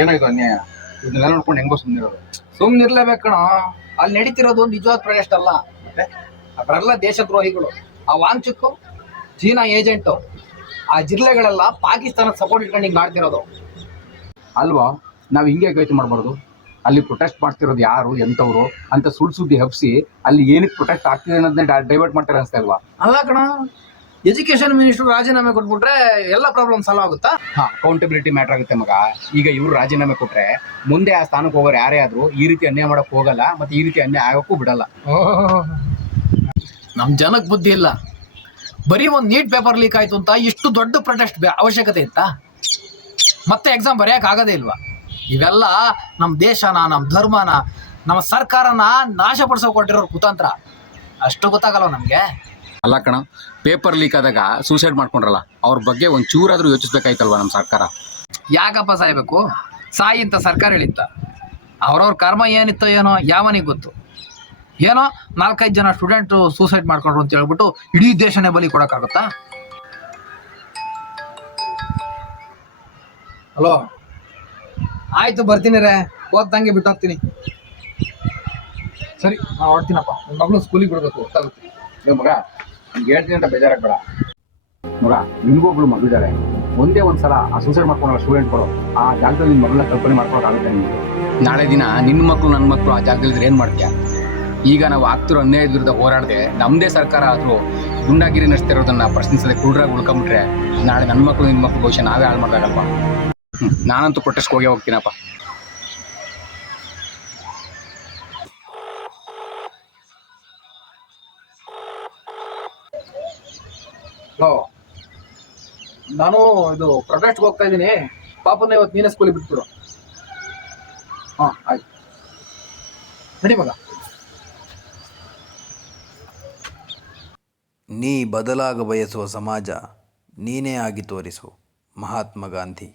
ಏನಾಯ್ತು ಅನ್ಯಾಯ? ಇದನ್ನೆಲ್ಲ ನೋಡ್ಕೊಂಡು ಹೆಂಗೋ ಸುಮ್ಮನಿರೋದು? ಸುಮ್ನಿರ್ಲೇಬೇಕು ಕಣ. ಅಲ್ಲಿ ನಡೀತಿರೋದು ನಿಜವಾದ ಪ್ರೊಟೆಸ್ಟ್ ಅಲ್ಲ, ಮತ್ತೆ ಅವರೆಲ್ಲ ದೇಶದ್ರೋಹಿಗಳು. ಆ ವಾಂಗ್ಚುಕ್ ಚೀನಾ ಏಜೆಂಟು, ಆ ಜಿಲ್ಲೆಗಳೆಲ್ಲ ಪಾಕಿಸ್ತಾನದ ಸಪೋರ್ಟ್ ಇಟ್ಕೊಂಡು ಹಿಂಗೆ ಮಾಡ್ತಿರೋದು ಅಲ್ವಾ? ನಾವು ಹಿಂಗೆ ಯೋಚನೆ ಮಾಡಬಾರ್ದು. ಅಲ್ಲಿ ಪ್ರೊಟೆಸ್ಟ್ ಮಾಡ್ತಿರೋದು ಯಾರು, ಎಂಥವ್ರು ಅಂತ ಸುಳ್ಳು ಸುದ್ದಿ ಹಬ್ಸಿ ಅಲ್ಲಿ ಏನಕ್ಕೆ ಪ್ರೊಟೆಸ್ಟ್ ಆಗ್ತಿದೆ ಅನ್ನೋದನ್ನ ಡೈವರ್ಟ್ ಮಾಡ್ತಾರೆ ಅನ್ಸ್ತಾ ಇಲ್ವಾ? ಅಲ್ಲ ಕಣ, ಎಜುಕೇಶನ್ ಮಿನಿಸ್ಟರ್ ರಾಜೀನಾಮೆ ಕೊಟ್ಬಿಟ್ರೆ ಎಲ್ಲ ಪ್ರಾಬ್ಲಮ್ ಸಾಲ್ವ್ ಆಗುತ್ತಾ? ಅಕೌಂಟಬಿಲಿಟಿ ಮ್ಯಾಟರ್ ಆಗುತ್ತೆ ಮಗ. ಈಗ ಇವ್ರು ರಾಜೀನಾಮೆ ಕೊಟ್ರೆ ಮುಂದೆ ಆ ಸ್ಥಾನಕ್ಕೆ ಹೋಗೋರು ಯಾರೇ ಆದ್ರೂ ಈ ರೀತಿ ಅನ್ಯಾಯ ಮಾಡಕ್ ಹೋಗಲ್ಲ, ಮತ್ತೆ ಈ ರೀತಿ ಅನ್ಯಾಯ ಆಗೋಕ್ಕೂ ಬಿಡಲ್ಲ. ನಮ್ ಜನಕ್ಕೆ ಬುದ್ಧಿ ಇಲ್ಲ. ಬರೀ ಒಂದು ನೀಟ್ ಪೇಪರ್ ಲೀಕ್ ಆಯ್ತು ಅಂತ ಇಷ್ಟು ದೊಡ್ಡ ಪ್ರೊಟೆಸ್ಟ್ ಅವಶ್ಯಕತೆ ಇತ್ತಾ? ಮತ್ತೆ ಎಕ್ಸಾಮ್ ಬರೆಯಕ್ ಆಗೋದೇ ಇಲ್ವಾ? ಇವೆಲ್ಲ ನಮ್ಮ ದೇಶನ, ನಮ್ಮ ಧರ್ಮನ, ನಮ್ಮ ಸರ್ಕಾರನ ನಾಶಪಡಿಸೋಕೆ ಹೊರಟಿರೋ ಕುತಂತ್ರ. ಅಷ್ಟು ಗೊತ್ತಾಗಲ್ವ ನಮ್ಗೆ? ಅಲ್ಲ ಕಣ, ಪೇಪರ್ ಲೀಕ್ ಆದಾಗ ಸೂಸೈಡ್ ಮಾಡ್ಕೊಂಡ್ರಲ್ಲ, ಅವ್ರ ಬಗ್ಗೆ ಒಂದು ಚೂರಾದ್ರೂ ಯೋಚಿಸ್ಬೇಕಾಯ್ತಲ್ವಾ ನಮ್ಮ ಸರ್ಕಾರ? ಯಾಕಪ್ಪ ಸಾಯ್ಬೇಕು? ಸಾಯಿ ಅಂತ ಸರ್ಕಾರ ಹೇಳಿತ್ತ? ಅವ್ರವ್ರ ಕರ್ಮ ಏನಿತ್ತೋ ಏನೋ ಯಾವನಿಗೆ ಗೊತ್ತು. ಏನೋ 4-5 ಜನ ಸ್ಟೂಡೆಂಟು ಸೂಸೈಡ್ ಮಾಡ್ಕೊಂಡ್ರು ಅಂತ ಹೇಳ್ಬಿಟ್ಟು ಇಡೀ ದೇಶನೇ ಬಲಿ ಕೊಡೋಕ್ಕಾಗುತ್ತಾ? ಹಲೋ, ಆಯ್ತು ಬರ್ತೀನಿ ರೇ, ಓದ್ದಂಗೆ ಬಿಟ್ಟು ಹೋಗ್ತೀನಿ. ಸರಿ, ನಾನು ಹೊಡ್ತೀನಪ್ಪ. ನನ್ನ ಮಗಳು ಸ್ಕೂಲಿಗೆ ಬಿಡಬೇಕು, ಗೊತ್ತಾಗುತ್ತೆ. ಮಗ, ನಿಮ್ಗೆ ಹೇಳ್ತೀನಿ ಅಂತ ಬೇಜಾರಾಗ್ಬೇಡ ಮಗ. ನಿಮ್ಗೊಬ್ಳು ಮಗಳಿದ್ದಾರೆ, ಒಂದೇ ಒಂದ್ಸಲ ಆ ಸೂಸೈಡ್ ಮಾಡ್ಕೊಂಡಲ್ಲ ಸ್ಟೂಡೆಂಟ್ಗಳು, ಆ ಜಾಗದಲ್ಲಿ ನಿನ್ನ ಮಗಳನ್ನ ಕಲ್ಪನೆ ಮಾಡ್ಕೊಳಕ್ಕಾಗುತ್ತೆ ನಿಮಗೆ? ನಾಳೆ ದಿನ ನಿನ್ನ ಮಕ್ಕಳು ನನ್ನ ಮಕ್ಕಳು ಆ ಜಾಗದಲ್ಲಿ ಏನು ಮಾಡ್ತೀಯಾ? ಈಗ ನಾವು ಆಗ್ತಿರೋ ಅನ್ಯಾಯದ ವಿರುದ್ಧ ಹೋರಾಡದೆ ನಮ್ಮದೇ ಸರ್ಕಾರ ಆದರೂ ಗುಂಡಾಗಿರಿ ನಡೆಸ್ತಿರೋದನ್ನ ಪ್ರಶ್ನಿಸದೆ ಕುಡ್ರಾಗಿ ಉಳ್ಕೊಂಬಿಟ್ರೆ ನಾಳೆ ನನ್ನ ಮಕ್ಕಳು ನಿನ್ನ ಮಕ್ಕಳು ಭವಿಷ್ಯ ನಾವೇ ಹಾಳು ಮಾಡ್ದಾಗಲ್ವ? ನಾನಂತೂ ಪ್ರೊಟೆಸ್ಟ್ ಹೋಗೇ ಹೋಗ್ತೀನಪ್ಪ. ಹಲೋ, ನಾನು ಇದು ಪ್ರೊಟೆಸ್ಟ್ಗೆ ಹೋಗ್ತಾ ಇದ್ದೀನಿ. ಪಾಪನ ಇವತ್ತು ನೀನೇ ಸ್ಕೂಲಿಗೆ ಬಿಟ್ಬಿಡು. ಹಾಂ ಆಯ್ತು, ನಡಿ ಮಗ. ನೀ ಬದಲಾಗ ಬಯಸುವ ಸಮಾಜ ನೀನೇ ಆಗಿ ತೋರಿಸು. ಮಹಾತ್ಮ ಗಾಂಧಿ.